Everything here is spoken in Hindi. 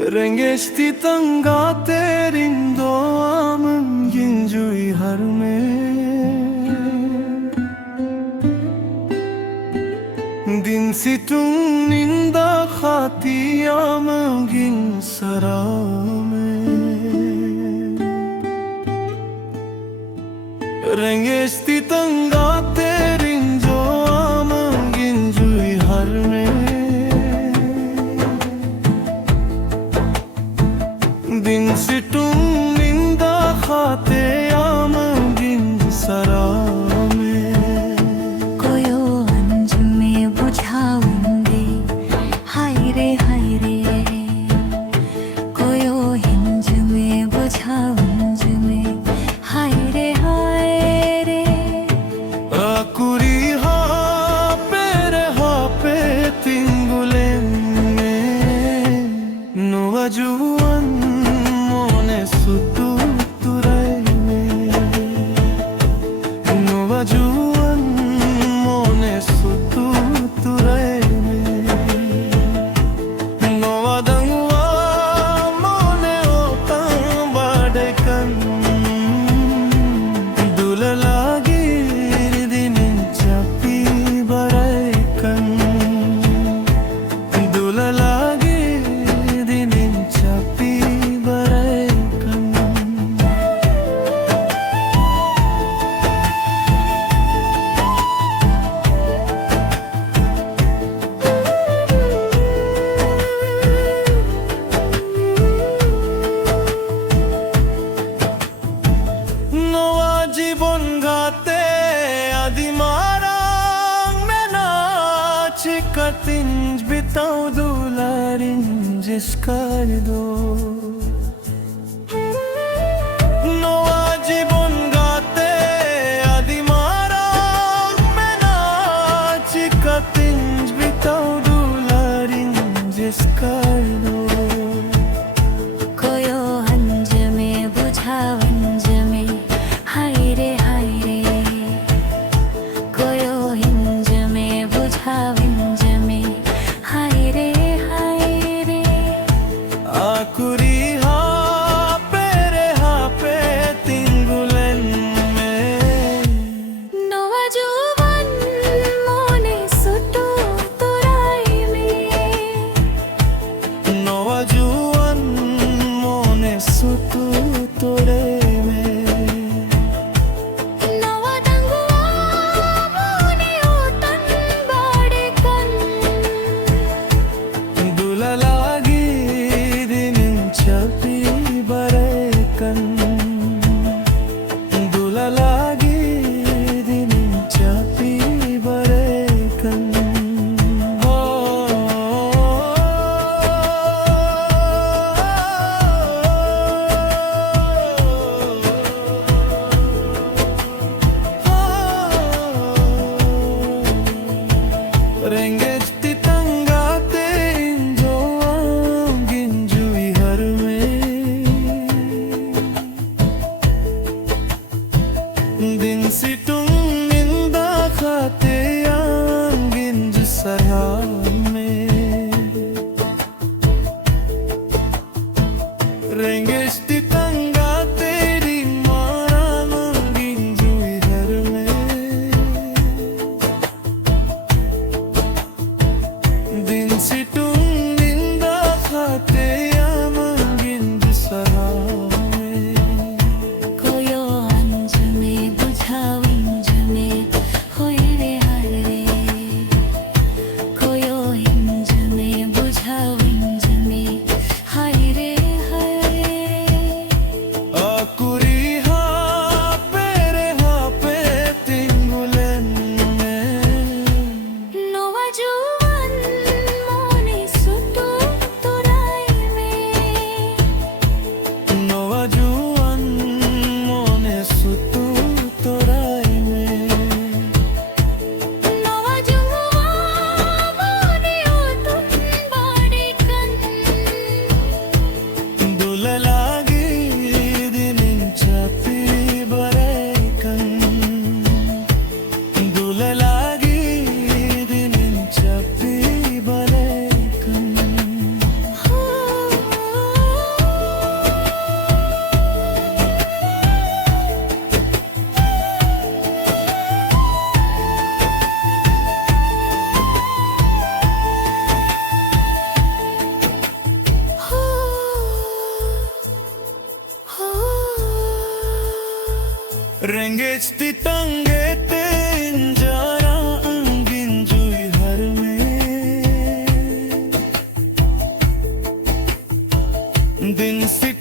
Rengeçti tanga terin doğamın gincui harme Din situng ninda khatiyam gin sarame Rengeçti tanga terin doğamın gincui harme दिन सिटुम निंदा खाते आम गिन सरा में कोयो अंज में बुझाऊंगी हाय रे कोयो हिंज में बुझाऊंज में हाय रे आकुरी हा पे तिंगुले में नुआ जुवन Juan mone sutu turai me Nova dangwa mone otang badekan Dula lagi dinin chapi baraikan Dula lagi dinin chapi baraikan জীবন গাতে আদি মারাং মেনা চিকাতিঞ্জ বিতাও দুলারিঞ্জ ইস্কার দো নোয়া জীবন গাতে আদি মারাং মেনা চিকাতিঞ্জ বিতাও দুলারিঞ্জ ইস্কার দো कोयो अंज में बुझावंज में हाय रे कोयो हिंज में बुझाविंज में हाय रे आकुरी हा पे तिंगुलन में नवा जुवन मोने सुटू तुराई में नवा जुवन मोने सुतु तोरे में नवा दंगुआ मोने ओतन बाड़ेकन दुला लागी दिनिन chapi baraikan Dula lagi dinin chapi baraikan Rengech ti tange te injara angin jui har mein din sit